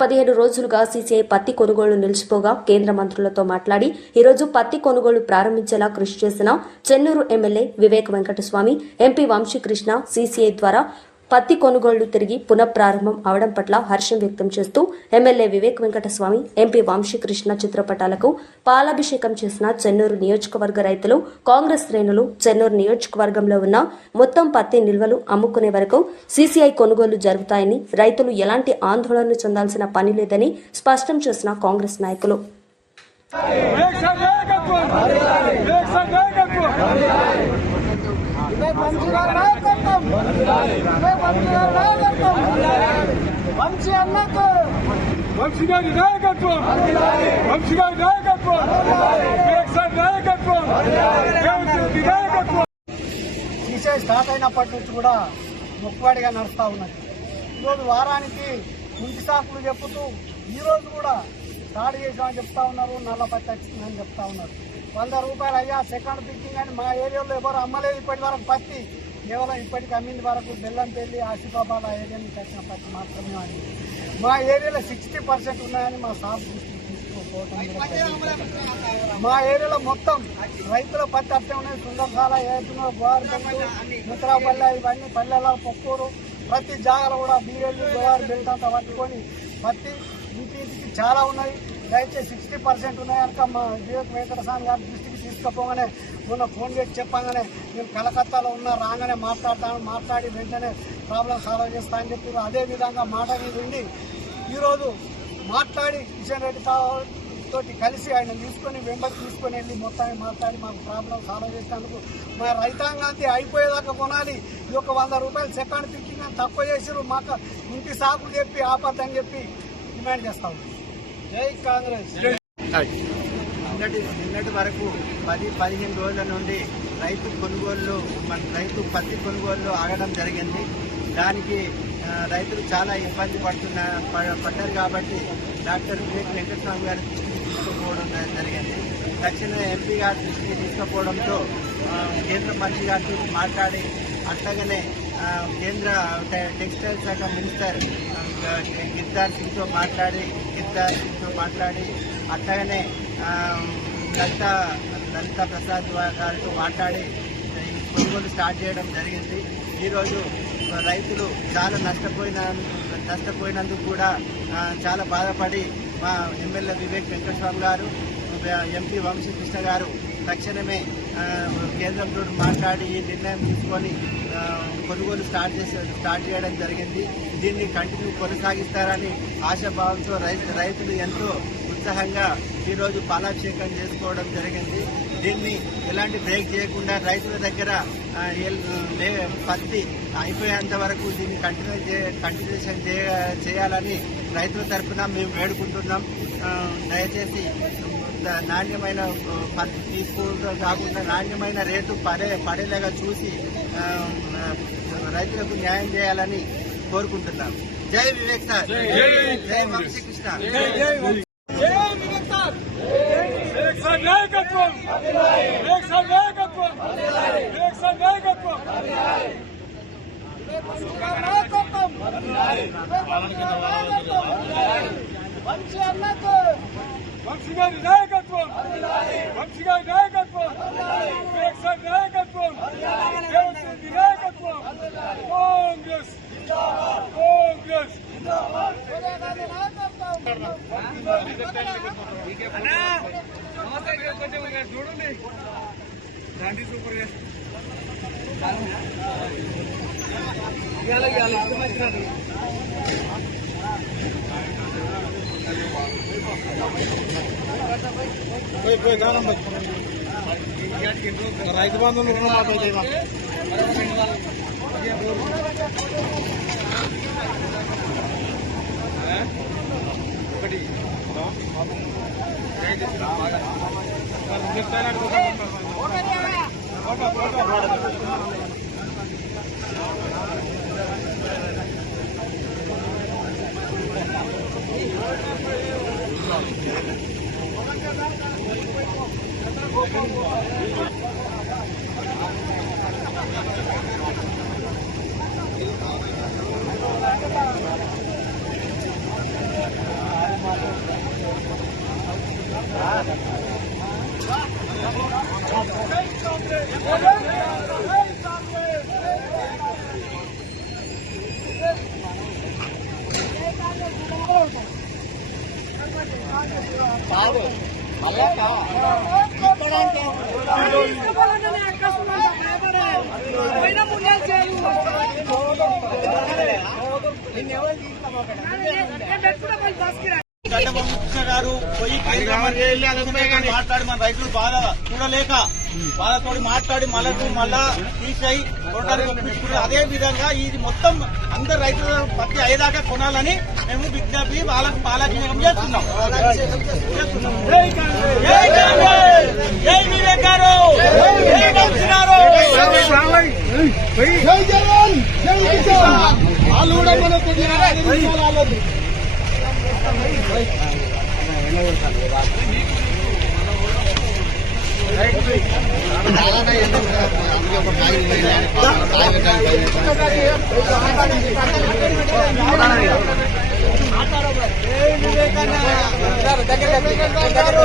15 రోజులుగా సీసీఐ పత్తి కొనుగోలు నిలిచిపోగా కేంద్ర మంత్రులతో మాట్లాడి ఈరోజు పత్తి కొనుగోలు ప్రారంభించేలా కృషి చేసిన Chennur MLA Vivek Venkataswamy, MP Vamsi Krishna CCI ద్వారా పత్తి కొనుగోళ్లు తిరిగి పునఃప్రారంభం అవడం పట్ల హర్షం వ్యక్తం చేస్తూ ఎమ్మెల్యే వివేక్ వెంకటస్వామి, ఎంపీ వంశీకృష్ణ చిత్రపటాలకు పాలాభిషేకం చేసిన చెన్నూరు నియోజకవర్గ రైతులు, కాంగ్రెస్ శ్రేణులు చెన్నూరు నియోజకవర్గంలో ఉన్న మొత్తం పత్తి నిల్వలు అమ్ముకునే వరకు సీసీఐ కొనుగోలు జరుగుతాయని, రైతులు ఎలాంటి ఆందోళన చెందాల్సిన పని లేదని స్పష్టం చేసిన కాంగ్రెస్ నాయకులు సీసీఐ స్టార్ట్ అయినప్పటి నుంచి కూడా మొక్కువాడిగా నడుస్తూ ఉన్నది. ఈరోజు వారానికి ఇంటి సాకులు చెప్పుతూ ఈరోజు కూడా స్టార్ట్ చేసామని చెప్తా ఉన్నారు. నల్ల పత్తి వచ్చిందని చెప్తా ఉన్నారు. 100 రూపాయలు అయ్యా సెకండ్ పిక్కింగ్ అని మా ఏరియాలో ఎవరు అమ్మలేదు ఇప్పటి వరకు పత్తి. కేవలం ఇప్పటికి అమ్మింది వరకు బెల్లంపల్లి, ఆసిఫాబాద్ ఆ ఏరియా నుంచి వచ్చిన పత్తి మాత్రమే అని. మా ఏరియాలో 60% ఉన్నాయని మా సార్ తీసుకోపోవటం. మా ఏరియాలో మొత్తం రైతుల పత్తి అట్టే ఉన్నాయి. సుందరసాల, ఏతునూరు, గోవారిపల్లి, ముత్రాపల్లి, ఇవన్నీ పల్లెల పొక్కూరు ప్రతి జాగాలో కూడా బీఎల్లు, గోవారి బెల్ట్ అంతా పట్టుకొని పత్తి ఇంటింటికి చాలా ఉన్నాయి. దయచేసి 60% ఉన్నాయి కనుక మా వివేక్ వెంకటస్వామి గారి దృష్టికి తీసుకుపోగానే మొన్న ఫోన్ చేసి చెప్పగానే నేను కలకత్తాలో ఉన్నా రాగానే మాట్లాడి వెంటనే ప్రాబ్లం సాల్వ్ చేస్తా అని చెప్పి అదేవిధంగా మాట మీద ఉండి ఈరోజు మాట్లాడి కిషన్ రెడ్డి తోటి కలిసి ఆయన తీసుకొని తీసుకొని వెళ్ళి మొత్తాన్ని మాట్లాడి మాకు ప్రాబ్లం సాల్వ్ చేసేందుకు మా రైతాంగాన్ని అయిపోయేదాకా కొనాలి. ఈ యొక్క 100 రూపాయలు సెకండ్ పిక్కింగ్ అని తక్కువ చేసిరు. మాకు ఇంటి సాకులు చెప్పి ఆపద్దని చెప్పి డిమాండ్ చేస్తాం. జై కాంగ్రెస్. నిన్నటి వరకు 10-15 రోజుల నుండి రైతు పత్తి కొనుగోళ్లు ఆగడం జరిగింది. దానికి రైతులు చాలా ఇబ్బంది పడ్డారు కాబట్టి డాక్టర్ వివేక్ వెంకటస్వామి గారి దృష్టికి తీసుకుపోవడం జరిగింది. తక్షణ ఎంపీ గారి దృష్టికి తీసుకుపోవడంతో కేంద్ర మంత్రి గారితో మాట్లాడి అట్లాగనే కేంద్ర టెక్స్టైల్ శాఖ మినిస్టర్ గిరిధర్ సింగ్తో మాట్లాడి అట్లాగనే లలితా ప్రసాద్ గారితో మాట్లాడి కొనుగోలు స్టార్ట్ చేయడం జరిగింది. ఈరోజు రైతులు చాలా నష్టపోయినందుకు కూడా చాలా బాధపడి మా ఎమ్మెల్యే వివేక్ వెంకటస్వామి గారు, ఎంపీ వంశీకృష్ణ గారు తక్షణమే కేంద్రంతో మాట్లాడి ఈ నిర్ణయం తీసుకొని కొనుగోలు స్టార్ట్ చేయడం జరిగింది. దీన్ని కంటిన్యూ కొనసాగిస్తారని ఆశాభావంతో రైతులు ఎంతో ఉత్సాహంగా ఈరోజు పాలాభిషేకం చేసుకోవడం జరిగింది. దీన్ని ఎలాంటి బ్రేక్ చేయకుండా రైతుల దగ్గర పత్తి అయిపోయేంత వరకు దీన్ని కంటిన్యూషన్ చేయాలని రైతుల తరఫున మేము వేడుకుంటున్నాం. దయచేసి నాణ్యమైన పత్తి తీసుకోవడం కాకుండా నాణ్యమైన రేటు పడేలాగా చూసి రైతులకు న్యాయం చేయాలని కోరుకుంటున్నాం. జై వివేక్ సార్, జై వంశీకృష్ణ. వంశీగారి నాయకత్వం, వంశీగారి నాయకత్వం, వివేక్ సార్ నాయకత్వం, రేవంత్ రెడ్డి నాయకత్వం, కాంగ్రెస్ కాంగ్రెస్. చూడండి దాండి సూపర్ రైతు బంధువులు రుణమాఫీ ఒకటి గడ్డబొమ్మ గారు పోయి కేంద్ర మంత్రి మాట్లాడి మన రైతులు బాధ చూడలేక వాళ్ళతో మాట్లాడి మళ్ళా తీసాయి కొనడానికి ఒప్పించుకున్నారు. అదే విధంగా ఇది మొత్తం అందరు రైతుల పత్తి అయ్యేదాకా కొనాలని మేము విజ్ఞప్తి వాళ్ళకు పాలాభిషేకం చేస్తున్నాం. జై వివేక్ గారు, జై వంశీ గారు. జై జవాన్ జై కిసాన్. వాళ్ళు కూడా మన కొద్దిగా వివేకానంద